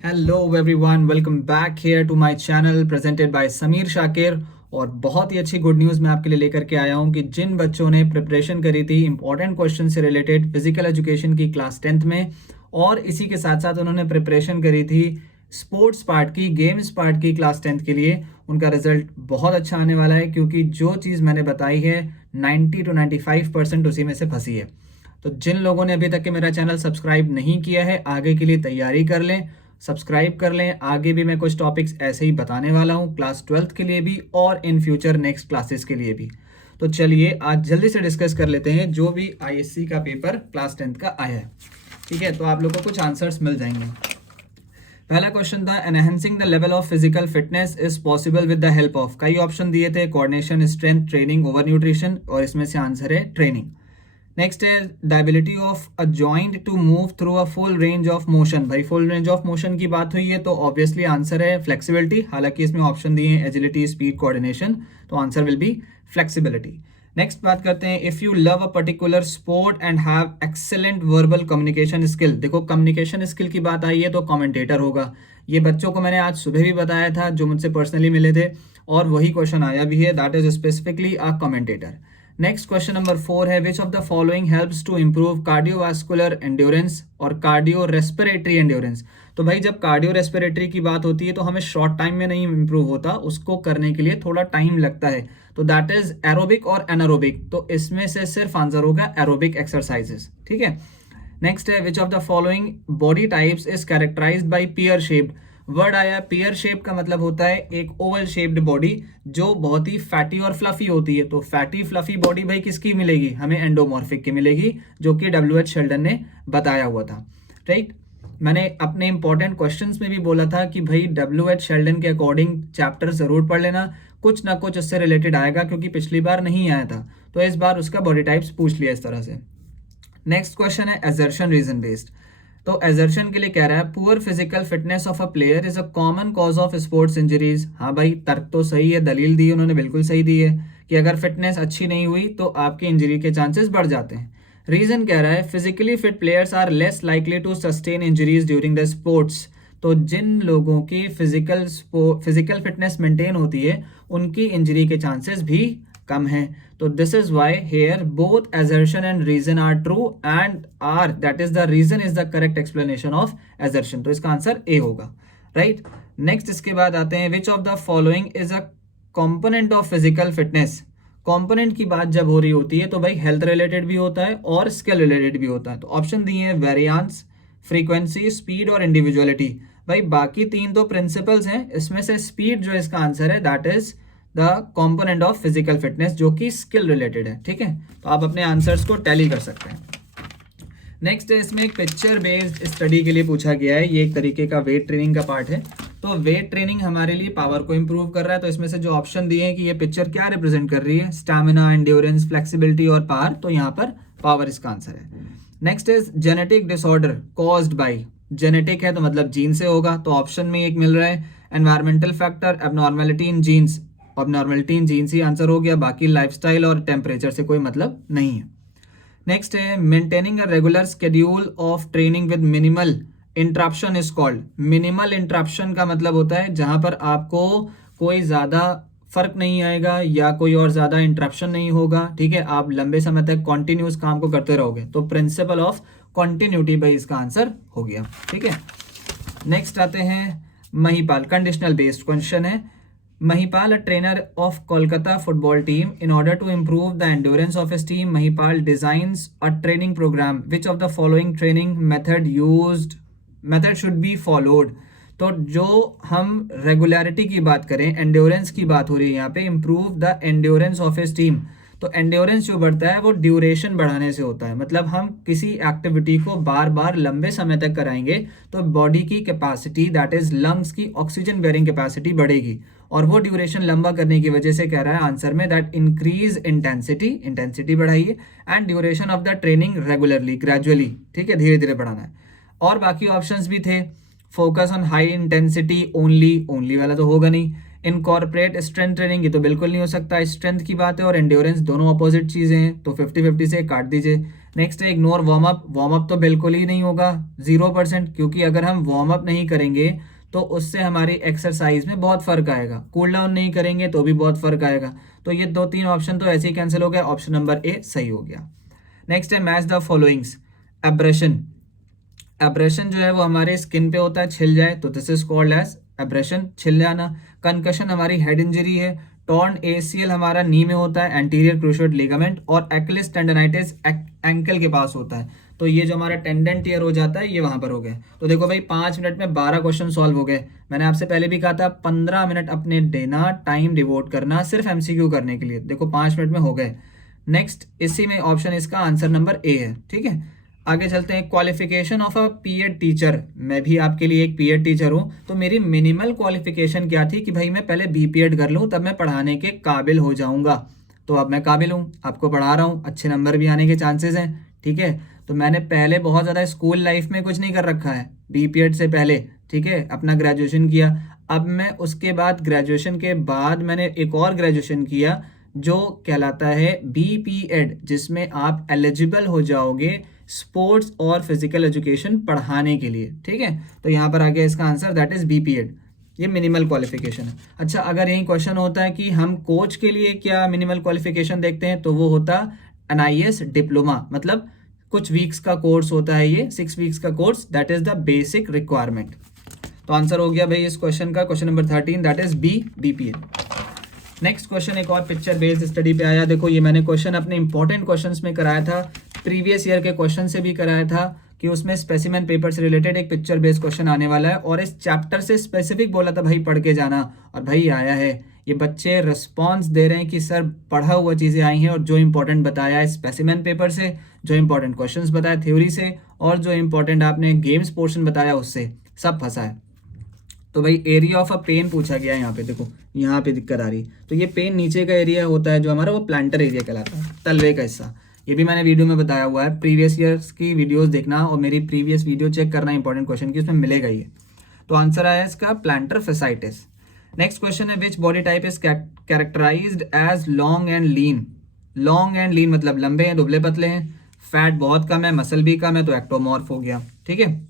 Hello everyone, welcome back here to my channel presented by Sameer Shakir. और बहुत ही अच्छी good news मैं आपके लिए लेकर के आया हूं कि जिन बच्चों ने प्रिपरेशन करी थी इंपॉर्टेंट क्वेश्चन से रिलेटेड फिजिकल एजुकेशन की क्लास 10th में, और इसी के साथ साथ उन्होंने प्रिपरेशन करी थी स्पोर्ट्स पार्ट की, गेम्स पार्ट की क्लास 10th के लिए, उनका रिजल्ट बहुत अच्छा आने वाला है। क्योंकि जो चीज़ मैंने बताई है 90 to 95% उसी में से फंसी है। तो जिन लोगों ने अभी तक के मेरा चैनल सब्सक्राइब नहीं किया है, आगे के लिए तैयारी कर लें, सब्सक्राइब कर लें। आगे भी मैं कुछ टॉपिक्स ऐसे ही बताने वाला हूँ, क्लास 12th के लिए भी और इन फ्यूचर नेक्स्ट क्लासेस के लिए भी। तो चलिए आज जल्दी से डिस्कस कर लेते हैं जो भी आईएससी का पेपर क्लास 10th का आया है। ठीक है, तो आप लोगों को कुछ आंसर्स मिल जाएंगे। पहला क्वेश्चन था enhancing the level of physical fitness is possible with the help of. कई ऑप्शन दिए थे, coordination, strength, training, over nutrition, और इसमें से आंसर है ट्रेनिंग। नेक्स्ट है the ability of a joint to move through a full range of motion. भाई full range of motion की बात हुई है तो ऑब्वियसली आंसर है फ्लेक्सिबिलिटी। हालांकि इसमें ऑप्शन दिए हैं एजिलिटी, स्पीड, कोऑर्डिनेशन, तो answer will be flexibility. Next बात करते हैं if you love a particular sport and have excellent verbal communication skill. देखो कम्युनिकेशन स्किल की बात आई है तो कमेंटेटर होगा। ये बच्चों को मैंने आज सुबह भी बताया था जो मुझसे पर्सनली मिले थे, और वही क्वेश्चन आया भी है, that is specifically a commentator. Next question number 4 है which of the following helps to improve cardiovascular endurance और कार्डियो रेस्पिरेटरी एंड्योरेंस। तो भाई जब कार्डियो रेस्पिरेटरी की बात होती है तो हमें शॉर्ट टाइम में नहीं इंप्रूव होता, उसको करने के लिए थोड़ा टाइम लगता है। तो दैट इज एरोबिक और एनारोबिक, तो इसमें से सिर्फ आंसर होगा एरोबिक एक्सरसाइजेस। ठीक है। नेक्स्ट है which of the following body types is characterised by pear shaped. Word आया पियर शेप का मतलब होता है एक ओवल शेप्ड बॉडी जो बहुत ही फैटी और फ्लफी होती है। तो फैटी फ्लफी बॉडी भाई किसकी मिलेगी, हमें एंडोमॉर्फिक की मिलेगी, जो कि डब्ल्यू एच शेल्डन ने बताया हुआ था। राइट, मैंने अपने इंपॉर्टेंट क्वेश्चंस में भी बोला था कि भाई डब्ल्यू एच शेल्डन के अकॉर्डिंग चैप्टर जरूर पढ़ लेना, कुछ ना कुछ उससे रिलेटेड आएगा, क्योंकि पिछली बार नहीं आया था तो इस बार उसका बॉडी टाइप्स पूछ लिया इस तरह से। नेक्स्ट क्वेश्चन है एजर्शन रीजन बेस्ड। तो एजर्शन के लिए कह रहा है poor physical fitness of a player is a common cause of sports injuries. हाँ भाई तर्क तो सही है, दलील दी उन्होंने बिल्कुल सही दी है कि अगर फिटनेस अच्छी नहीं हुई तो आपकी इंजरी के चांसेस बढ़ जाते हैं। रीजन कह रहा है physically fit players are less likely to sustain injuries during the sports. तो जिन लोगों की फिजिकल फिटनेस मेंटेन होती है उनकी इंजरी के चांसेस भी कम है। तो this is why here both assertion and reason are true and are that is the reason is the correct explanation of assertion। तो इसका आंसर ए होगा। राइट, नेक्स्ट इसके बाद आते हैं विच of the following is a component of physical fitness. Component की बात जब हो रही होती है तो भाई हेल्थ रिलेटेड भी होता है और स्किल रिलेटेड भी होता है। तो ऑप्शन दिए हैं वेरियांस, फ्रीक्वेंसी, स्पीड और इंडिविजुअलिटी। भाई बाकी तीन तो प्रिंसिपल्स हैं, इसमें से स्पीड जो इसका आंसर है that is the component of physical fitness, जो कि स्किल रिलेटेड है। ठीक है, तो आप अपने आंसर्स को टैली कर सकते हैं। नेक्स्ट है इसमें एक पिक्चर बेस्ड स्टडी के लिए पूछा गया है, ये एक तरीके का वेट ट्रेनिंग का पार्ट है। तो वेट ट्रेनिंग हमारे लिए पावर को इंप्रूव कर रहा है, तो इसमें से जो ऑप्शन दिए हैं कि ये पिक्चर क्या रिप्रेजेंट कर रही है, स्टैमिना, एंड्योरेंस, फ्लेक्सिबिलिटी और पावर, तो यहाँ पर पावर इसका आंसर है। Next is genetic disorder caused by. Genetic है तो मतलब जीन से होगा, तो ऑप्शन में एक मिल रहा है एनवायरमेंटल फैक्टर, एबनॉर्मेलिटी इन जीन्स। एबनॉर्मेलिटी इन जीन्स ही आंसर हो गया, बाकी लाइफस्टाइल और टेम्परेचर से कोई मतलब नहीं है। नेक्स्ट है maintaining a regular schedule of training with minimal interruption is called. Minimal interruption का मतलब होता है जहां पर आपको कोई ज़्यादा फर्क नहीं आएगा या कोई और ज़्यादा इंटरप्शन नहीं होगा। ठीक है, आप लंबे समय तक कॉन्टिन्यूस काम को करते रहोगे, तो प्रिंसिपल ऑफ कॉन्टिन्यूटी भाई इसका आंसर हो गया। ठीक है, नेक्स्ट आते हैं महिपाल, कंडीशनल बेस्ड क्वेश्चन है। Mahipal, a trainer of Kolkata football team, in order to improve the endurance of his team, Mahipal designs a training program. Which of the following training method should be followed? तो जो हम regularity की बात करें, endurance की बात हो रही है यहाँ पे, improve the endurance of his team. तो एंड्योरेंस जो बढ़ता है वो ड्यूरेशन बढ़ाने से होता है, मतलब हम किसी एक्टिविटी को बार बार लंबे समय तक कराएंगे तो बॉडी की कैपेसिटी दैट इज लंग्स की ऑक्सीजन बेयरिंग कैपेसिटी बढ़ेगी, और वो ड्यूरेशन लंबा करने की वजह से कह रहा है आंसर में दैट इंक्रीज इंटेंसिटी बढ़ाइए and duration of the training regularly gradually. ठीक है, धीरे धीरे बढ़ाना है। और बाकी ऑप्शंस भी थे, focus on high intensity only वाला तो होगा नहीं, इनकॉर्पोरेट स्ट्रेंथ ट्रेनिंग ये तो बिल्कुल नहीं हो सकता, स्ट्रेंथ की बात है और एंड्योरेंस दोनों अपोजिट चीज़ें हैं, तो 50-50 से काट दीजिए। नेक्स्ट है ignore warm up. Warm up तो बिल्कुल ही नहीं होगा, 0%, क्योंकि अगर हम वार्म अप नहीं करेंगे तो उससे हमारी एक्सरसाइज में बहुत फर्क आएगा। कूल डाउन नहीं करेंगे तो भी बहुत फर्क आएगा। तो ये 2-3 ऑप्शन तो ऐसे ही कैंसिल हो गया, ऑप्शन नंबर ए सही हो गया। नेक्स्ट है match the followings. Abrasion. Abrasion जो है वो हमारे स्किन पे होता है, छिल जाए तो this is called as abrasion, छिल जाना। कंकशन हमारी हेड इंजरी है। टॉर्न एसीएल हमारा नी में होता है, एंटीरियर क्रूशिएट लिगामेंट। और एक्लिस टेंडनाइटिस एंकल के पास होता है। तो ये जो हमारा टेंडन टियर हो जाता है ये वहां पर हो गया। तो देखो भाई 5 मिनट में 12 क्वेश्चन सॉल्व हो गए। मैंने आपसे पहले भी कहा था 15 मिनट अपने देना, टाइम डिवोट करना सिर्फ एमसीक्यू करने के लिए। देखो 5 मिनट में हो गए। नेक्स्ट इसी में ऑप्शन इसका आंसर नंबर ए है। ठीक है, आगे चलते हैं। Qualification of a PEd teacher. मैं भी आपके लिए एक पीएड टीचर हूं, तो मेरी मिनिमल क्वालिफिकेशन क्या थी कि भाई मैं पहले बीपीएड कर लूं तब मैं पढ़ाने के काबिल हो जाऊंगा। तो अब मैं काबिल हूं, आपको पढ़ा रहा हूं, अच्छे नंबर भी आने के चांसेस हैं। ठीक है, तो मैंने पहले बहुत ज़्यादा स्कूल लाइफ में कुछ नहीं कर रखा है बीपीएड से पहले। ठीक है, अपना ग्रेजुएशन किया। अब मैं उसके बाद ग्रेजुएशन के बाद मैंने एक और ग्रेजुएशन किया जो कहलाता है बीपीएड, जिसमें आप एलिजिबल हो जाओगे स्पोर्ट्स और फिजिकल एजुकेशन पढ़ाने के लिए। ठीक है, तो यहाँ पर आ गया इसका आंसर, दैट इज बीपीएड। ये मिनिमल क्वालिफिकेशन है। अच्छा, अगर यही क्वेश्चन होता है कि हम कोच के लिए क्या मिनिमल क्वालिफिकेशन देखते हैं, तो वो होता एनआईएस डिप्लोमा, मतलब कुछ वीक्स का कोर्स होता है, ये 6 वीक्स का course, that is the basic requirement. तो आंसर हो गया भाई इस क्वेश्चन का, question number 13, that is B, BPEd. Next question एक और पिक्चर बेस्ड स्टडी पे आया। देखो ये मैंने क्वेश्चन अपने इंपॉर्टेंट क्वेश्चंस में कराया था, प्रीवियस ईयर के क्वेश्चन से भी कराया था कि उसमें स्पेसिमेन पेपर से रिलेटेड एक पिक्चर बेस्ड क्वेश्चन आने वाला है, और इस चैप्टर से स्पेसिफिक बोला था भाई पढ़ के जाना, और भाई आया है। ये बच्चे रिस्पॉन्स दे रहे हैं कि सर पढ़ा हुआ चीज़ें आई हैं, और जो इंपॉर्टेंट बताया है स्पेसिमेन पेपर से, जो इंपॉर्टेंट क्वेश्चंस बताया थ्योरी से, और जो इंपॉर्टेंट आपने गेम्स पोर्शन बताया उससे, सब फंसा है। तो भाई एरिया ऑफ अ पेन पूछा गया है यहाँ पे। देखो यहाँ पे दिक्कत आ रही, तो ये पेन नीचे का एरिया होता है जो हमारा, वो प्लांटर एरिया कहलाता है, तलवे का हिस्सा। ये भी मैंने वीडियो में बताया हुआ है, प्रीवियस ईयर्स की वीडियोस देखना और मेरी प्रीवियस वीडियो चेक करना इंपॉर्टेंट क्वेश्चन की, उसमें मिलेगा ये। तो आंसर आया इसका प्लांटर फेसाइटिस। नेक्स्ट क्वेश्चन है, which body type is characterised as long and lean. Long and lean मतलब लंबे हैं, दुबले पतले हैं, फैट बहुत कम है, मसल भी कम है, तो एक्टोमॉर्फ हो गया। ठीक है,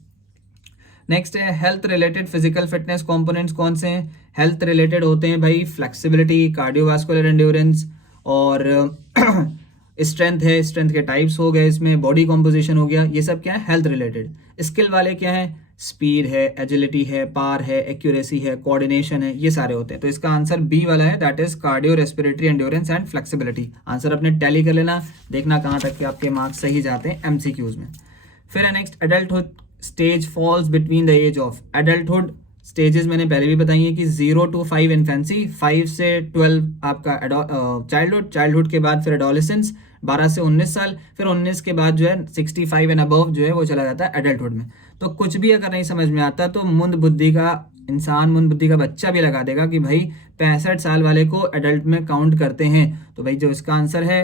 नेक्स्ट है health related physical fitness components कौन से हैं। हेल्थ रिलेटेड होते हैं भाई फ्लेक्सिबिलिटी, कार्डियोवास्कुलर एंड्योरेंस, और स्ट्रेंथ है, स्ट्रेंथ के टाइप्स हो गए, इसमें बॉडी कॉम्पोजिशन हो गया, ये सब क्या है हेल्थ रिलेटेड। स्किल वाले क्या है, स्पीड है, एजिलिटी है, पार है, एक्यूरेसी है, कोऑर्डिनेशन है, ये सारे होते हैं। तो इसका आंसर बी वाला है, that is cardio respiratory endurance and flexibility. Answer अपने टैली कर लेना, देखना कहाँ तक के आपके मार्क्स सही जाते हैं एमसीक्यूज में। फिर है next, adulthood stage falls between the age of. Adulthood stages मैंने पहले भी बताई है कि 0 to 5 इन्फेंसी, 5 से 12 आपका चाइल्डहुड, चाइल्डहुड के बाद फिर एडोलेसेंस 12 से 19 साल, फिर 19 के बाद जो है 65 एंड अबव जो है वो चला जाता है एडल्टहुड में। तो कुछ भी अगर नहीं समझ में आता तो मुंद बुद्धि का इंसान, मुंद बुद्धि का बच्चा भी लगा देगा कि भाई 65 साल वाले को एडल्ट में काउंट करते हैं। तो भाई जो इसका आंसर है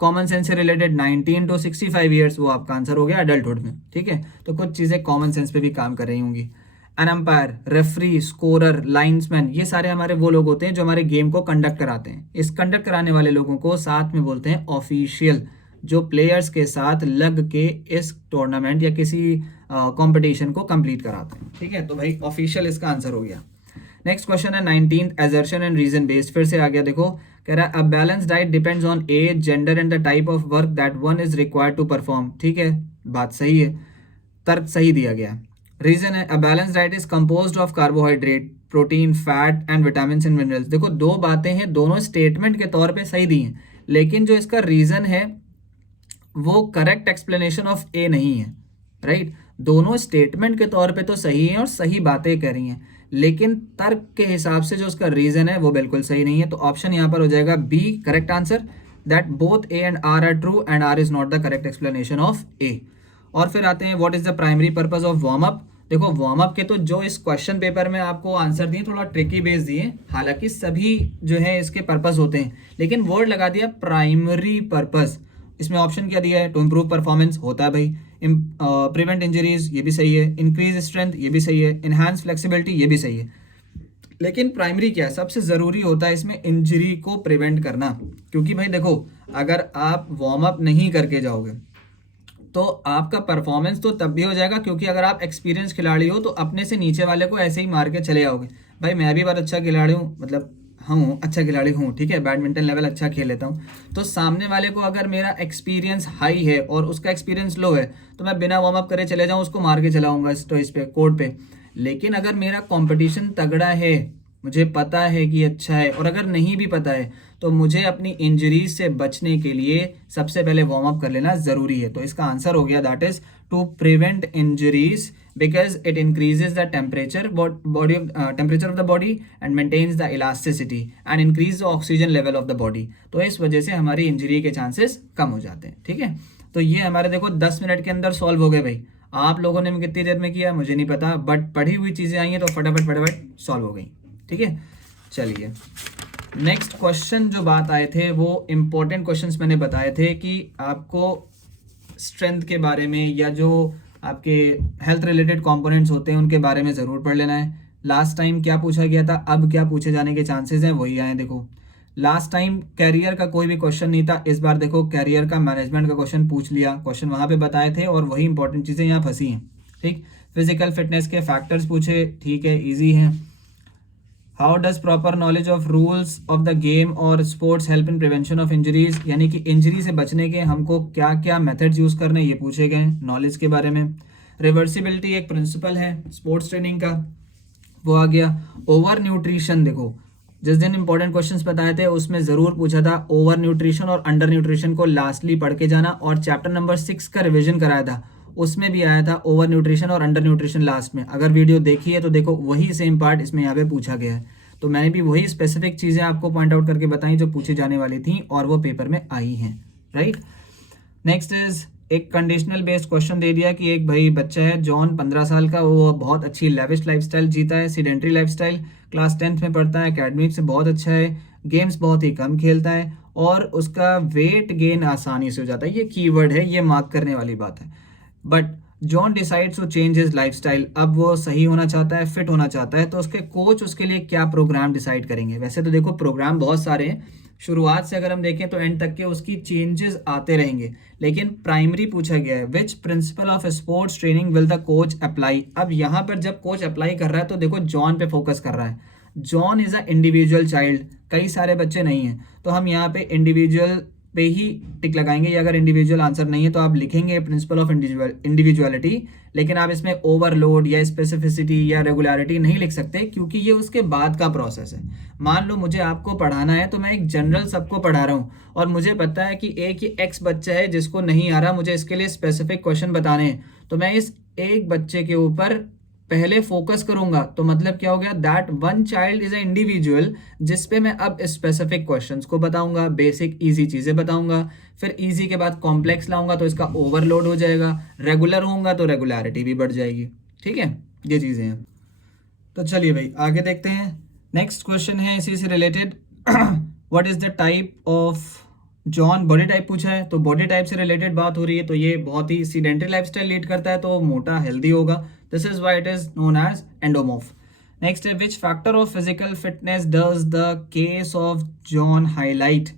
कॉमन सेंस से रिलेटेड 19 to 65 ईयर्स, वो आपका आंसर हो गया एडल्टहुड में। ठीक है, तो कुछ चीज़ें कॉमन सेंस पे भी काम कर रही होंगी। N umpire, referee, scorer, linesman, ये सारे हमारे वो लोग होते हैं जो हमारे गेम को कंडक्ट कराते हैं। इस कंडक्ट कराने वाले लोगों को साथ में बोलते हैं ऑफिशियल, जो प्लेयर्स के साथ लग के इस टूर्नामेंट या किसी कंपटीशन को कंप्लीट कराते हैं। ठीक है, तो भाई ऑफिशियल इसका आंसर हो गया। नेक्स्ट क्वेश्चन है 19th, assertion and reason based. फिर से आ गया, देखो कह रहा है a balance diet depends on age, gender and the type of work that one is required to perform. ठीक है, बात सही है, तर्क सही दिया गया। रीजन है a balance diet is composed of carbohydrate, protein, fat and vitamin and minerals. देखो दो बातें हैं, दोनों स्टेटमेंट के तौर पे सही दी हैं, लेकिन जो इसका रीजन है वो करेक्ट एक्सप्लेनेशन ऑफ ए नहीं है। राइट, दोनों स्टेटमेंट के तौर पे तो सही है और सही बातें कह रही हैं, लेकिन तर्क के हिसाब से जो उसका रीजन है वो बिल्कुल सही नहीं है। तो ऑप्शन यहाँ पर हो जाएगा B correct answer, that both A and R R true and R is not the correct explanation of A. और फिर आते हैं what is the primary purpose of warm up. देखो वार्म अप के तो जो इस क्वेश्चन पेपर में आपको आंसर दिए थोड़ा ट्रिकी बेस दिए, हालांकि सभी जो है इसके पर्पस होते हैं, लेकिन वर्ड लगा दिया प्राइमरी पर्पस। इसमें ऑप्शन क्या दिया है, टू इम्प्रूव परफॉर्मेंस होता है भाई, प्रिवेंट इंजरीज ये भी सही है, इंक्रीज स्ट्रेंथ ये भी सही है, इनहांस फ्लेक्सिबिलिटी ये भी सही है। लेकिन प्राइमरी क्या है, सबसे ज़रूरी होता है इसमें इंजरी को प्रिवेंट करना। क्योंकि भाई देखो अगर आप वार्म अप नहीं करके जाओगे तो आपका परफॉर्मेंस तो तब भी हो जाएगा, क्योंकि अगर आप एक्सपीरियंस खिलाड़ी हो तो अपने से नीचे वाले को ऐसे ही मार के चले आओगे। भाई मैं भी बहुत अच्छा खिलाड़ी हूँ, मतलब हूँ, अच्छा खिलाड़ी हूँ, ठीक है, बैडमिंटन लेवल अच्छा खेल लेता हूँ। तो सामने वाले को अगर मेरा एक्सपीरियंस हाई है और उसका एक्सपीरियंस लो है, तो मैं बिना वार्म अप करे चले जाऊँ, उसको मार के चलाऊंगा इस पे कोर्ट पे। लेकिन अगर मेरा कंपटीशन तगड़ा है, मुझे पता है कि अच्छा है, और अगर नहीं भी पता है, तो मुझे अपनी इंजरीज से बचने के लिए सबसे पहले वार्म अप कर लेना ज़रूरी है। तो इसका आंसर हो गया that is to prevent injuries, because it increases the temperature of the body and maintains the elasticity and increase the oxygen level of the body। तो इस वजह से हमारी इंजरी के चांसेस कम हो जाते हैं, ठीक है। तो ये हमारे देखो 10 मिनट के अंदर सॉल्व हो गए भाई। आप लोगों ने कितनी देर में किया मुझे नहीं पता, बट पढ़ी हुई चीज़ें आई हैं तो फटाफट फटाफट सॉल्व हो गई, ठीक है। चलिए नेक्स्ट क्वेश्चन जो बात आए थे वो इम्पोर्टेंट क्वेश्चंस मैंने बताए थे कि आपको स्ट्रेंथ के बारे में या जो आपके हेल्थ रिलेटेड कंपोनेंट्स होते हैं उनके बारे में ज़रूर पढ़ लेना है। लास्ट टाइम क्या पूछा गया था, अब क्या पूछे जाने के चांसेस हैं वही आए। देखो लास्ट टाइम कैरियर का कोई भी क्वेश्चन नहीं था, इस बार देखो कैरियर का मैनेजमेंट का क्वेश्चन पूछ लिया। क्वेश्चन वहाँ पे बताए थे और वही इंपॉर्टेंट चीज़ें यहाँ फंसी हैं, ठीक। फिजिकल फिटनेस के फैक्टर्स पूछे, ठीक है, ईजी हैं। How does proper knowledge of rules of the game और sports help in prevention of injuries, यानी कि इंजरी से बचने के हमको क्या क्या मेथड्स यूज करने ये पूछे गए नॉलेज के बारे में। रिवर्सिबिलिटी एक प्रिंसिपल है स्पोर्ट्स ट्रेनिंग का, वो आ गया। ओवर न्यूट्रिशन, देखो जिस दिन इंपॉर्टेंट क्वेश्चंस बताए थे उसमें जरूर पूछा था ओवर न्यूट्रिशन और अंडर न्यूट्रिशन को लास्टली पढ़ के जाना, और चैप्टर नंबर 6 का रिवीजन कराया था उसमें भी आया था ओवर न्यूट्रिशन और अंडर न्यूट्रिशन लास्ट में। अगर वीडियो देखी है तो देखो वही सेम पार्ट इसमें यहाँ पे पूछा गया है। तो मैंने भी वही स्पेसिफिक चीज़ें आपको पॉइंट आउट करके बताई जो पूछी जाने वाली थी और वो पेपर में आई हैं, राइट। नेक्स्ट इज एक कंडीशनल बेस्ड क्वेश्चन दे दिया कि एक भाई बच्चा है जॉन 15 साल का, वो बहुत अच्छी लेविश लाइफस्टाइल जीता है, सीडेंट्री लाइफस्टाइल, क्लास 10th में पढ़ता है, एकेडमिक से बहुत अच्छा है, गेम्स बहुत ही कम खेलता है और उसका वेट गेन आसानी से हो जाता है। ये कीवर्ड है, ये मार्क करने वाली बात है। But John decides to change his lifestyle, अब वो सही होना चाहता है, फिट होना चाहता है, तो उसके कोच उसके लिए क्या प्रोग्राम डिसाइड करेंगे। वैसे तो देखो प्रोग्राम बहुत सारे हैं, शुरुआत से अगर हम देखें तो एंड तक के उसकी चेंजेस आते रहेंगे, लेकिन प्राइमरी पूछा गया है which principle of sports training will the coach apply. अब यहाँ पर जब कोच अप्लाई कर रहा है तो देखो जॉन पे फोकस कर रहा है। John is a individual child, कई सारे बच्चे नहीं हैं, तो हम यहाँ पे इंडिविजुअल पे ही टिक लगाएंगे, या अगर इंडिविजुअल आंसर नहीं है तो आप लिखेंगे प्रिंसिपल ऑफ इंडिविजुअलिटी, लेकिन आप इसमें ओवरलोड या स्पेसिफिसिटी या रेगुलरिटी नहीं लिख सकते क्योंकि ये उसके बाद का प्रोसेस है। मान लो मुझे आपको पढ़ाना है तो मैं एक जनरल सबको पढ़ा रहा हूँ और मुझे पता है कि एक ही एक्स बच्चा है जिसको नहीं आ रहा, मुझे इसके लिए स्पेसिफिक क्वेश्चन बताने हैं, तो मैं इस एक बच्चे के ऊपर पहले फोकस करूंगा। तो मतलब क्या हो गया, that one child is a individual, जिसपे मैं अब स्पेसिफिक क्वेश्चंस को बताऊंगा, बेसिक इजी चीजें बताऊंगा, फिर इजी के बाद कॉम्प्लेक्स लाऊंगा तो इसका ओवरलोड हो जाएगा, रेगुलर होऊंगा तो रेगुलरिटी भी बढ़ जाएगी, ठीक है, ये चीजें हैं। तो चलिए भाई आगे देखते हैं। नेक्स्ट क्वेश्चन है इसी से related, what is the type of John, body type पूछा है, तो बॉडी टाइप से रिलेटेड बात हो रही है, तो ये बहुत ही सीडेंटरी लाइफस्टाइल लीड करता है तो मोटा हेल्दी होगा, this is why it is known as endomorph. Next है which factor of physical fitness does the case of John highlight.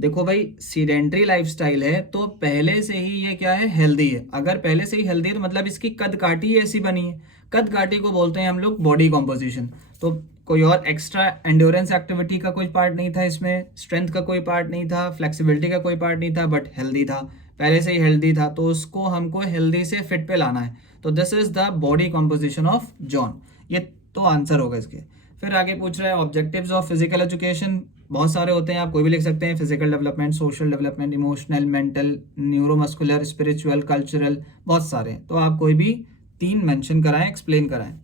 देखो भाई सीडेंटरी लाइफस्टाइल है तो पहले से ही ये क्या है, हेल्दी है। अगर पहले से ही हेल्दी है तो मतलब इसकी कद काठी ऐसी बनी है, कद काठी को बोलते हैं हम लोग बॉडी कॉम्पोजिशन। तो कोई और एक्स्ट्रा एंड्योरेंस एक्टिविटी का कोई पार्ट नहीं था इसमें, स्ट्रेंथ का कोई पार्ट नहीं था, फ्लेक्सिबिलिटी का कोई पार्ट नहीं था, बट हेल्दी था, पहले से ही हेल्दी था, तो उसको हमको हेल्दी से फिट पे लाना है। तो this is the body composition of John, ये तो आंसर होगा इसके। फिर आगे पूछ रहा है ऑब्जेक्टिव्स ऑफ फिजिकल एजुकेशन, बहुत सारे होते हैं, आप कोई भी लिख सकते हैं, physical development, social development, emotional, mental, neuromuscular, spiritual, cultural, बहुत सारे हैं, तो आप कोई भी 3 मेंशन कराएं, एक्सप्लेन कराएं।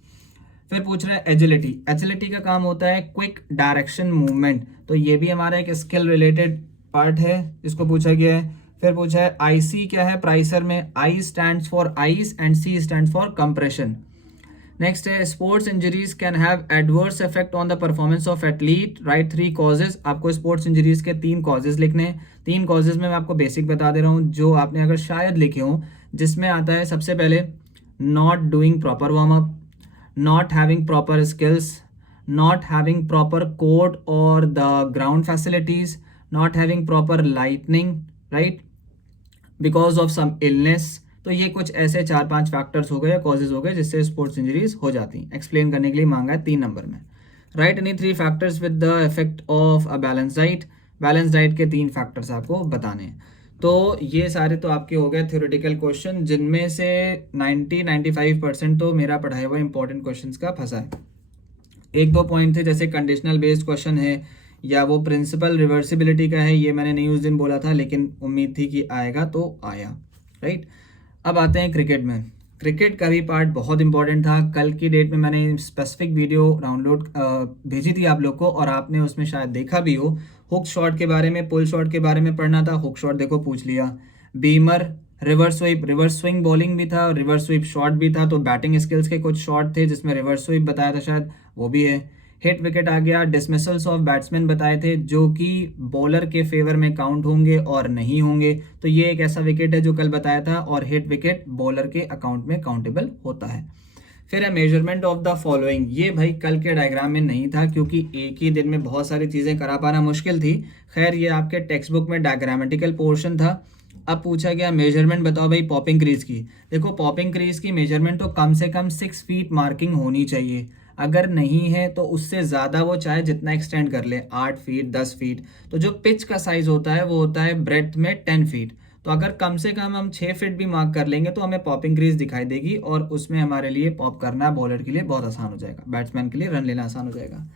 फिर पूछ रहा है एजिलिटी, एजिलिटी का काम होता है क्विक डायरेक्शन मूवमेंट, तो ये भी हमारा एक स्किल रिलेटेड पार्ट है जिसको पूछा गया है। फिर पूछा है आईसी क्या है प्राइसर में, I stands for ice and C stands for compression. Next है sports injuries can have adverse effect on the performance of athlete, write 3 causes. आपको स्पोर्ट्स इंजरीज के 3 कॉजेज लिखने हैं, 3 कॉजेज में मैं आपको बेसिक बता दे रहा हूँ जो आपने अगर शायद लिखे हो, जिसमें आता है सबसे पहले not doing proper warm up, not having proper skills, not having proper court or the ground facilities, not having proper lighting, right, because of some illness, तो ये कुछ ऐसे 4-5 फैक्टर्स हो गए, कॉजेज हो गए जिससे स्पोर्ट्स इंजरीज हो जाती हैं। एक्सप्लेन करने के लिए मांगा है 3 नंबर में। Right any 3 factors with the effect of a balance diet. Balance diet के 3 फैक्टर्स आपको बताने हैं। तो ये सारे तो आपके हो गए थ्योरेटिकल क्वेश्चन, जिनमें से 90-95% तो मेरा पढ़ाया हुआ इंपॉर्टेंट क्वेश्चंस का फंसा है। एक दो पॉइंट थे जैसे कंडीशनल बेस्ड क्वेश्चन है या वो प्रिंसिपल रिवर्सिबिलिटी का है, ये मैंने नहीं उस दिन बोला था लेकिन उम्मीद थी कि आएगा तो आया। राइट, अब आते हैं क्रिकेट में। क्रिकेट का भी पार्ट बहुत इंपॉर्टेंट था। कल की डेट में मैंने स्पेसिफिक वीडियो डाउनलोड भेजी थी आप लोग को, और आपने उसमें शायद देखा भी हो। हुक शॉट के बारे में, पुल शॉट के बारे में पढ़ना था। हुक शॉट देखो पूछ लिया, Beamer, reverse sweep, reverse swing bowling भी था, रिवर्स स्वीप शॉट भी था। तो बैटिंग स्किल्स के कुछ शॉट थे जिसमें रिवर्स स्वीप बताया था शायद, वो भी है। हिट विकेट आ गया, डिसमिसल्स ऑफ बैट्समैन बताए थे जो कि बॉलर के फेवर में काउंट होंगे और नहीं होंगे। तो ये एक ऐसा विकेट है जो कल बताया था, और हिट विकेट बॉलर के अकाउंट में काउंटेबल होता है। फिर है मेजरमेंट ऑफ द फॉलोइंग। ये भाई कल के डायग्राम में नहीं था क्योंकि एक ही दिन में बहुत सारी चीज़ें करा पाना मुश्किल थी। खैर ये आपके टेक्स्ट बुक में डायग्रामेटिकल पोर्शन था। अब पूछा गया मेजरमेंट बताओ भाई पॉपिंग क्रीज की। देखो पॉपिंग क्रीज की मेजरमेंट तो कम से कम 6 फीट मार्किंग होनी चाहिए। अगर नहीं है तो उससे ज़्यादा वो चाहे जितना एक्सटेंड कर ले, 8 फीट 10 फीट। तो जो पिच का साइज होता है वो होता है ब्रेथ में 10 फीट। तो अगर कम से कम हम 6 फीट भी मार्क कर लेंगे तो हमें पॉपिंग क्रीज दिखाई देगी, और उसमें हमारे लिए पॉप करना बॉलर के लिए बहुत आसान हो जाएगा, बैट्समैन के लिए रन लेना आसान हो जाएगा।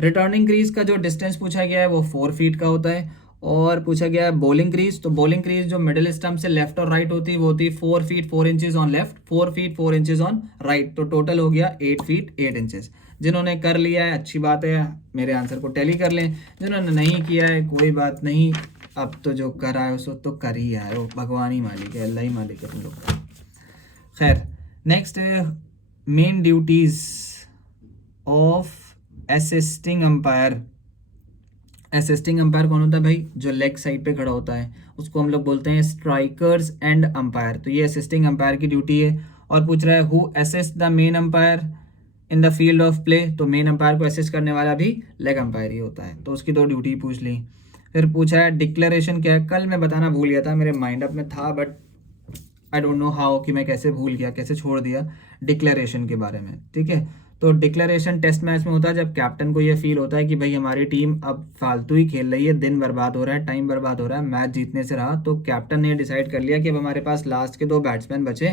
रिटर्निंग क्रीज का जो डिस्टेंस पूछा गया है वो 4 फीट का होता है। और पूछा गया है बॉलिंग क्रीज, तो बॉलिंग क्रीज जो मिडिल स्टंप से लेफ्ट और राइट होती है वो होती है 4 feet 4 inches on left, 4 feet 4 inches on right. तो टोटल हो गया 8 फीट 8 इंचेस। जिन्होंने कर लिया है अच्छी बात है, मेरे आंसर को टैली कर लें। जिन्होंने नहीं किया है कोई बात नहीं, अब तो जो करा है उसको तो कर ही आए हो, भगवान ही मालिक है, अल्लाह ही मालिक है तुम लोग का। खैर next main duties of assisting umpire. Assisting umpire कौन होता है भाई? जो लेग साइड पे खड़ा होता है उसको हम लोग बोलते हैं स्ट्राइकर्स एंड अंपायर। तो ये असिस्टिंग अंपायर की ड्यूटी है। और पूछ रहा है who assist the main umpire in the field of play. तो मेन अंपायर को असिस्ट करने वाला भी लेग अंपायर ही होता है। तो उसकी 2 ड्यूटी पूछ ली। फिर पूछा है डिक्लेरेशन क्या है। कल मैं बताना भूल गया था, मेरे माइंड अप में था but I don't know how कि मैं कैसे भूल गया, कैसे छोड़ दिया डिक्लेरेशन के बारे में। ठीक है, तो डिक्लेरेशन टेस्ट मैच में होता है जब कैप्टन को ये फील होता है कि भाई हमारी टीम अब फालतू ही खेल रही है, दिन बर्बाद हो रहा है, टाइम बर्बाद हो रहा है, मैच जीतने से रहा। तो कैप्टन ने डिसाइड कर लिया कि अब हमारे पास लास्ट के 2 बैट्समैन बचे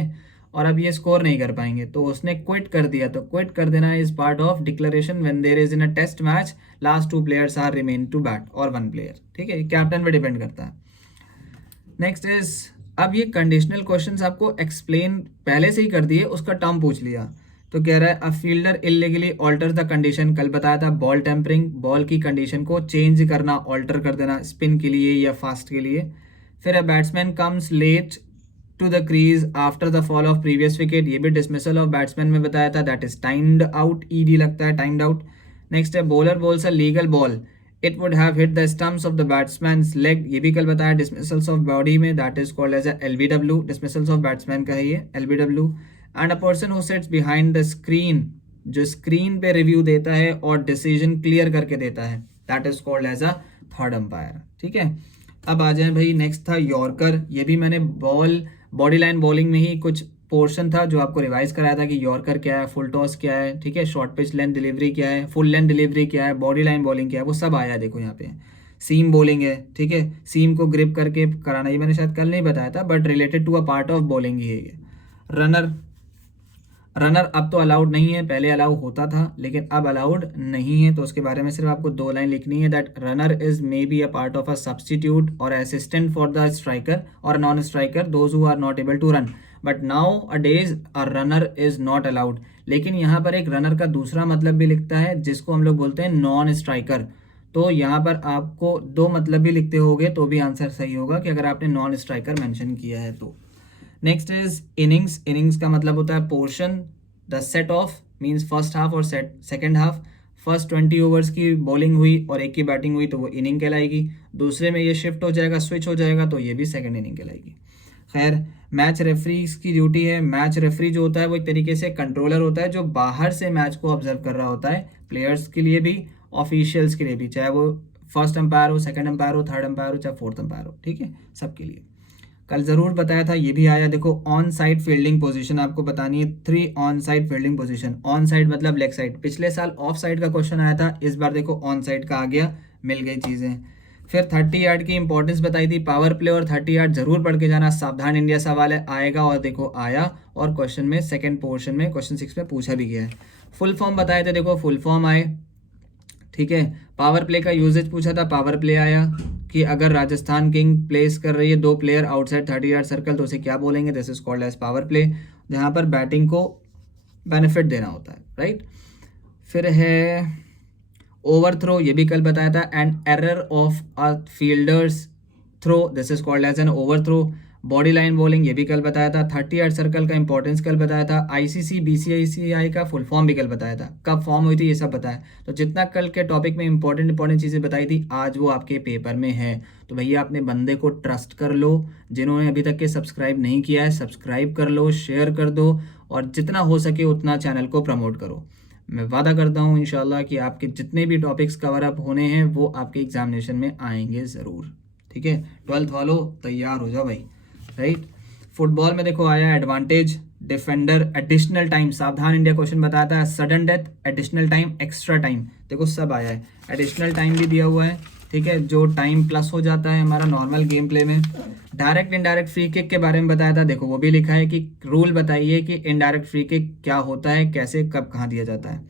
और अब ये स्कोर नहीं कर पाएंगे, तो उसने क्विट कर दिया। तो क्विट कर देना is part of declaration when there is in a test match last 2 players are remain to bat और 1 प्लेयर। ठीक है, कैप्टन पे डिपेंड करता है। नेक्स्ट इज, अब ये कंडीशनल क्वेश्चंस आपको एक्सप्लेन पहले से ही कर दिए, उसका टर्म पूछ लिया। तो कह रहा है a fielder illegally alter the condition. कल बताया था बॉल टेम्परिंग, बॉल की कंडीशन को चेंज करना, ऑल्टर कर देना स्पिन के लिए या फास्ट के लिए। फिर a batsman comes late to the crease after the fall of previous wicket, ये भी डिसमिसल ऑफ बैट्समैन में बताया था, दैट इज टाइम्ड आउट, ईडी लगता है टाइम्ड आउट। नेक्स्ट है bowler bowls a legal ball, it would have hit the stumps of the batsman's leg, ये भी कल बताया डिसमिसल्स ऑफ बॉडी में, that is called as LBW, dismissals of batsman का है ये LBW. And a person who sits behind the screen, जो screen पे रिव्यू देता है और डिसीजन क्लियर करके देता है, that is called as a third umpire. ठीक है, अब आ जाए भाई, नेक्स्ट था यॉर्कर। ये भी मैंने बॉडी लाइन बॉलिंग में ही कुछ पोर्शन था जो आपको रिवाइज कराया था कि यॉर्कर क्या है, फुल टॉस क्या है, ठीक है, शॉर्ट पिच लेंथ डिलीवरी क्या है, फुल लेंथ डिलीवरी क्या है, बॉडी लाइन बॉलिंग क्या है, वो सब आया। देखो यहाँ पे सीम बॉलिंग है, ठीक है, सीम को ग्रिप करके कराना, ये मैंने शायद कल नहीं बताया था but related to a part of bowling ही है ये। रनर, रनर अब तो अलाउड नहीं है, पहले अलाउ होता था लेकिन अब अलाउड नहीं है। तो उसके बारे में सिर्फ आपको 2 लाइन लिखनी है, that runner is may be a part of a substitute और असिस्टेंट फॉर द स्ट्राइकर और non striker, those who are not able to run, but nowadays a runner is not allowed. लेकिन यहाँ पर एक runner का दूसरा मतलब भी लिखता है जिसको हम लोग बोलते हैं नॉन स्ट्राइकर। तो यहाँ पर आपको 2 मतलब भी लिखते होगे तो भी आंसर सही होगा कि अगर आपने नॉन स्ट्राइकर मेंशन किया है तो। Next is innings. इनिंग्स का मतलब होता है portion. The set of means first half और सेकेंड हाफ। फर्स्ट 20 ओवर्स की बॉलिंग हुई और एक की बैटिंग हुई तो वो इनिंग कहलाएगी। दूसरे में ये शिफ्ट हो जाएगा, स्विच हो जाएगा तो ये भी सेकेंड इनिंग कहलाएगी। खैर मैच रेफरीज की ड्यूटी है। मैच रेफरी जो होता है वो एक तरीके से कंट्रोलर होता है जो बाहर से मैच को ऑब्जर्व कर रहा होता है, प्लेयर्स के लिए भी ऑफिशियल्स के लिए भी, चाहे वो फर्स्ट अंपायर हो, सेकंड अंपायर हो, थर्ड अंपायर हो, चाहे फोर्थ अंपायर हो, ठीक है, सबके लिए। कल ज़रूर बताया था, ये भी आया। देखो ऑन साइड फील्डिंग पोजीशन आपको बतानी है, 3 on side fielding position. On side मतलब लेग साइड, पिछले साल ऑफ साइड का क्वेश्चन आया था, इस बार देखो ऑन साइड का आ गया, मिल गई चीज़ें। फिर 30 यार्ड की इंपॉर्टेंस बताई थी, पावर प्ले और 30 यार्ड जरूर पढ़ के जाना, सावधान इंडिया सवाल है आएगा, और देखो आया, और क्वेश्चन में सेकंड पोर्शन में क्वेश्चन 6 में पूछा भी गया है। फुल फॉर्म बताए थे, देखो फुल फॉर्म आए, ठीक है। पावर प्ले का यूजेज पूछा था, पावर प्ले आया कि अगर राजस्थान किंग प्लेस कर रही है 2 प्लेयर आउटसाइड 30 यार्ड सर्कल तो उसे क्या बोलेंगे, this is called as power play, जहाँ पर बैटिंग को बेनिफिट देना होता है, राइट। फिर है ओवर थ्रो, ये भी कल बताया था, and error of a fielder's throw, this is called as an overthrow. Body line bowling, ये भी कल बताया था। 30 यार्ड सर्कल का इंपॉर्टेंस कल बताया था। आईसीसी बीसीआईसीआई का फुल फॉर्म भी कल बताया था, कब फॉर्म हुई थी ये सब बताया। तो जितना कल के टॉपिक में इंपॉर्टेंट चीज़ें बताई थी, आज वो आपके पेपर में है। तो भैया अपने बंदे को ट्रस्ट कर लो, जिन्होंने अभी तक के सब्सक्राइब नहीं किया है सब्सक्राइब कर लो, शेयर कर दो, और जितना हो सके उतना चैनल को प्रमोट करो। मैं वादा करता हूँ इंशाल्लाह कि आपके जितने भी टॉपिक्स कवर अप होने हैं वो आपके एग्जामिनेशन में आएंगे ज़रूर, ठीक है। 12th वालों तैयार हो जाओ भाई, राइट। फुटबॉल में देखो आया एडवांटेज, डिफेंडर, एडिशनल टाइम, सावधान इंडिया क्वेश्चन बताता है, sudden death, additional time, extra time, देखो सब आया है। एडिशनल टाइम भी दिया हुआ है, ठीक है, जो टाइम प्लस हो जाता है हमारा नॉर्मल गेम प्ले में। डायरेक्ट इनडायरेक्ट फ्री किक के बारे में बताया था, देखो वो भी लिखा है कि रूल बताइए कि इनडायरेक्ट फ्री किक क्या होता है, कैसे कब कहाँ दिया जाता है।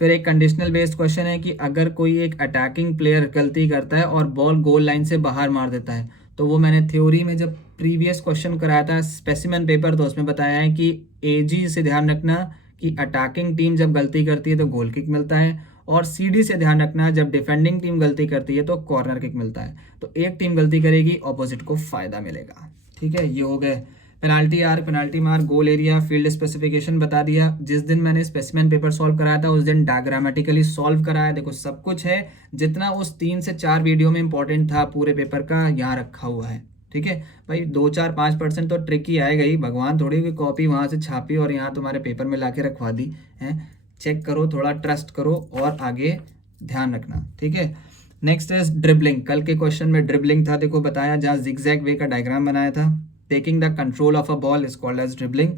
फिर एक कंडीशनल बेस्ड क्वेश्चन है कि अगर कोई एक अटैकिंग प्लेयर गलती करता है और बॉल गोल लाइन से बाहर मार देता है, तो वो मैंने थ्योरी में जब प्रीवियस क्वेश्चन कराया था स्पेसिमेन पेपर, तो उसमें बताया है कि एजी से ध्यान रखना कि अटैकिंग टीम जब गलती करती है तो गोल किक मिलता है, और सीडी से ध्यान रखना जब डिफेंडिंग टीम गलती करती है तो कॉर्नर किक मिलता है। तो एक टीम गलती करेगी, ऑपोजिट को फायदा मिलेगा, ठीक है। ये हो गए पेनाल्टी आर्क, पेनाल्टी मार्क, गोल एरिया, फील्ड स्पेसिफिकेशन बता दिया। जिस दिन मैंने स्पेसिमेन पेपर सॉल्व कराया था उस दिन डायग्रामेटिकली सॉल्व कराया, देखो सब कुछ है, जितना उस 3 से 4 वीडियो में इंपॉर्टेंट था पूरे पेपर का यहाँ रखा हुआ है, ठीक है भाई। 2-4-5% तो ट्रिक ही आएगा ही, भगवान थोड़ी कोई कॉपी वहाँ से छापी और यहाँ तुम्हारे पेपर में ला के रखवा दी है। चेक करो, थोड़ा ट्रस्ट करो और आगे ध्यान रखना, ठीक है। नेक्स्ट इज ड्रिबलिंग, कल के क्वेश्चन में ड्रिबलिंग था, देखो बताया, जहाँ जिगजैग वे का डायग्राम बनाया था। Taking the control of a ball is called as dribbling.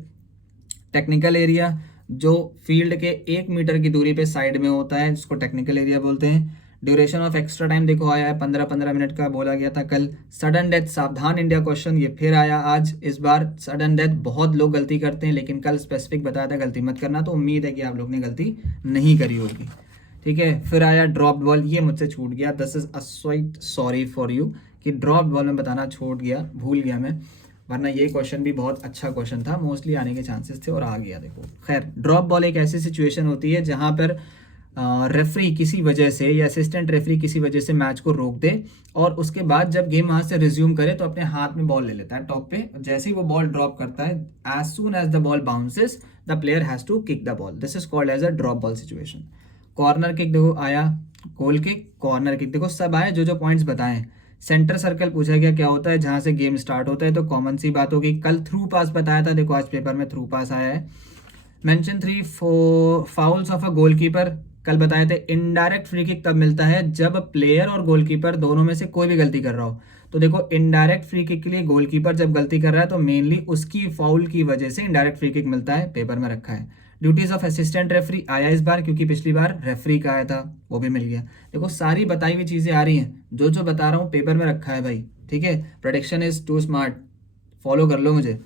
Technical area, जो फील्ड के 1 मीटर की दूरी पे साइड में होता है, जिसको टेक्निकल एरिया बोलते हैं। ड्यूरेशन ऑफ एक्स्ट्रा टाइम देखो आया है, 15-15 मिनट का बोला गया था कल। सडन डेथ, सावधान इंडिया क्वेश्चन, ये फिर आया आज। इस बार सडन डेथ बहुत लोग गलती करते हैं, लेकिन कल स्पेसिफिक बताया था गलती मत करना, तो उम्मीद है कि आप लोग ने गलती नहीं करी होगी, ठीक है। फिर आया ड्रॉप बॉल, ये मुझसे छूट गया, this is a sweet sorry for you कि ड्रॉप बॉल में बताना छूट गया, भूल गया मैं, वरना ये क्वेश्चन भी बहुत अच्छा क्वेश्चन था, मोस्टली आने के चांसेस थे और आ गया देखो। खैर, ड्रॉप बॉल एक ऐसी सिचुएशन होती है जहां पर रेफरी किसी वजह से या असिस्टेंट रेफरी किसी वजह से मैच को रोक दे, और उसके बाद जब गेम वहां से रिज्यूम करे तो अपने हाथ में बॉल ले लेता है टॉप पे, जैसे ही वो बॉल ड्रॉप करता है, as soon as the ball bounces the player has to kick the ball, this is called as a drop ball situation. Corner kick देखो आया, गोल किक, कॉर्नर किक, देखो सब आए जो जो पॉइंट्स बताएं। सेंटर सर्कल पूछा गया क्या होता है, जहां से गेम स्टार्ट होता है, तो कॉमन सी बात होगी। कल थ्रू पास बताया था, देखो आज पेपर में थ्रू पास आया है। Mention 3 fowls of a goalkeeper, कल बताए थे इनडायरेक्ट फ्री किक तब मिलता है जब प्लेयर और गोलकीपर दोनों में से कोई भी गलती कर रहा हो। तो देखो इनडायरेक्ट फ्री किक के लिए गोलकीपर जब गलती कर रहा है तो मेनली उसकी फाउल की वजह से इनडायरेक्ट फ्री किक मिलता है, पेपर में रखा है। ड्यूटीज ऑफ असिस्टेंट रेफरी आया इस बार, क्योंकि पिछली बार रेफरी का आया था, वो भी मिल गया। देखो सारी बताई हुई चीजें आ रही हैं, जो जो बता रहा हूँ पेपर में रखा है भाई, ठीक है। Prediction is too smart, follow कर लो मुझे।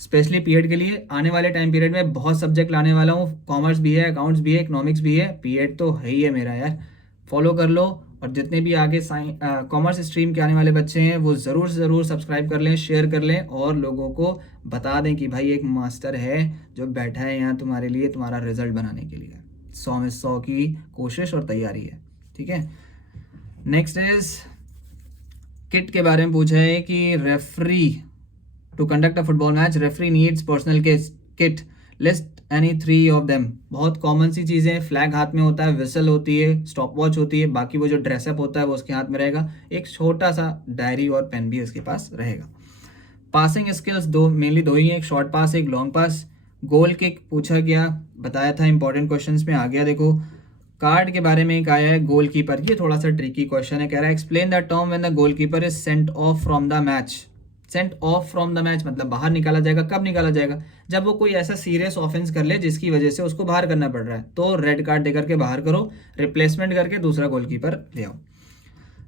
स्पेशली पीएड के लिए आने वाले टाइम पीरियड में बहुत सब्जेक्ट लाने वाला हूँ, कॉमर्स भी है, अकाउंट्स भी है, इकोनॉमिक्स भी है, पीएड तो है ही है मेरा यार, फॉलो कर लो। और जितने भी आगे कॉमर्स स्ट्रीम के आने वाले बच्चे हैं वो ज़रूर से ज़रूर सब्सक्राइब कर लें, शेयर कर लें, और लोगों को बता दें कि भाई एक मास्टर है जो बैठा है यहाँ तुम्हारे लिए, तुम्हारा रिजल्ट बनाने के लिए। 100 में 100 की कोशिश और तैयारी है, ठीक है। नेक्स्ट इज किट के बारे में पूछा है कि referee to conduct a football match referee needs personal kit, list any 3 of them. बहुत कॉमन सी चीज़ें, फ्लैग हाथ में होता है, विसल होती है, स्टॉप वॉच होती है, बाकी वो जो ड्रेसअप होता है वो उसके हाथ में रहेगा, एक छोटा सा डायरी और पेन भी उसके पास रहेगा। पासिंग स्किल्स मेनली दो ही हैं, एक शॉर्ट पास एक लॉन्ग पास। गोल किक पूछा गया, बताया था इंपॉर्टेंट क्वेश्चंस में आ गया। देखो कार्ड के बारे में एक आया है गोलकीपर, ये थोड़ा सा ट्रिकी क्वेश्चन है, कह रहा है explain the term when the goalkeeper is sent off from the match. Sent off from the match मतलब बाहर निकाला जाएगा। कब निकाला जाएगा? जब वो कोई ऐसा सीरियस ऑफेंस कर ले जिसकी वजह से उसको बाहर करना पड़ रहा है, तो रेड कार्ड देकर के बाहर करो, रिप्लेसमेंट करके दूसरा गोलकीपर ले आओ।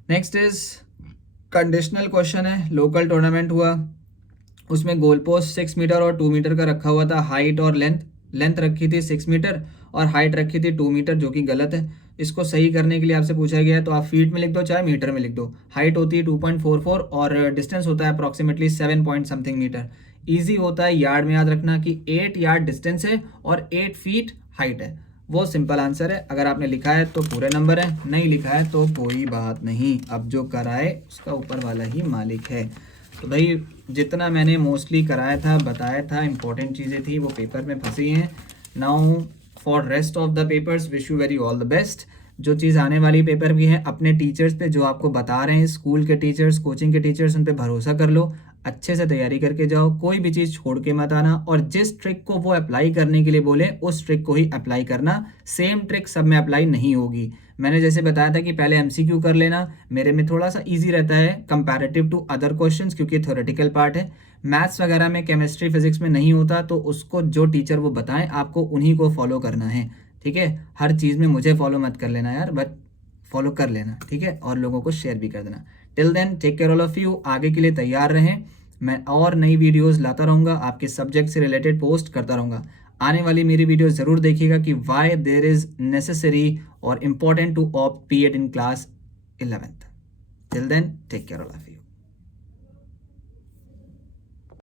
नेक्स्ट इज कंडीशनल क्वेश्चन है। लोकल टूर्नामेंट हुआ, उसमें गोल पोस्ट 6 मीटर और 2 मीटर का रखा हुआ था। हाइट और लेंथ रखी थी 6 मीटर और हाइट रखी थी 2 मीटर, जो कि गलत है। इसको सही करने के लिए आपसे पूछा गया है, तो आप फीट में लिख दो चाहे मीटर में लिख दो। हाइट होती है 2.44 और डिस्टेंस होता है अप्रॉक्सीमेटली 7 पॉइंट समथिंग मीटर। ईजी होता है यार्ड में याद रखना कि 8 यार्ड डिस्टेंस है और 8 फीट हाइट है। वो सिंपल आंसर है। अगर आपने लिखा है तो पूरे नंबर है, नहीं लिखा है तो कोई बात नहीं। अब जो कराए उसका ऊपर वाला ही मालिक है। तो भाई जितना मैंने मोस्टली कराया था, बताया था, इंपॉर्टेंट चीज़ें थी, वो पेपर में फंसी हैं। Now for rest of the papers wish you very all the best. जो चीज़ आने वाली पेपर भी है, अपने टीचर्स पे जो आपको बता रहे हैं, स्कूल के टीचर्स, कोचिंग के टीचर्स, उन पे भरोसा कर लो, अच्छे से तैयारी करके जाओ, कोई भी चीज़ छोड़ के मत आना। और जिस ट्रिक को वो अप्लाई करने के लिए बोले उस ट्रिक को ही अप्लाई करना। सेम ट्रिक सब में अप्लाई नहीं होगी। मैंने जैसे बताया था कि पहले एमसीक्यू कर लेना, मेरे में थोड़ा सा इजी रहता है कंपैरेटिव टू अदर क्वेश्चंस, क्योंकि थ्योरेटिकल पार्ट है। मैथ्स वगैरह में, केमिस्ट्री फिजिक्स में नहीं होता, तो उसको जो टीचर वो बताएं आपको उन्हीं को फॉलो करना है, ठीक है। हर चीज़ में मुझे फॉलो मत कर लेना यार, बट फॉलो कर लेना, ठीक है, और लोगों को शेयर भी कर देना। Till then take care all of you. आगे के लिए तैयार रहें, मैं और नई वीडियोस लाता रहूँगा, आपके सब्जेक्ट से रिलेटेड पोस्ट करता रहूँगा। आने वाली मेरी वीडियो ज़रूर देखिएगा कि वाई देर इज़ नेसेसरी और important to opt PEd in class 11th। Till then take care all of you.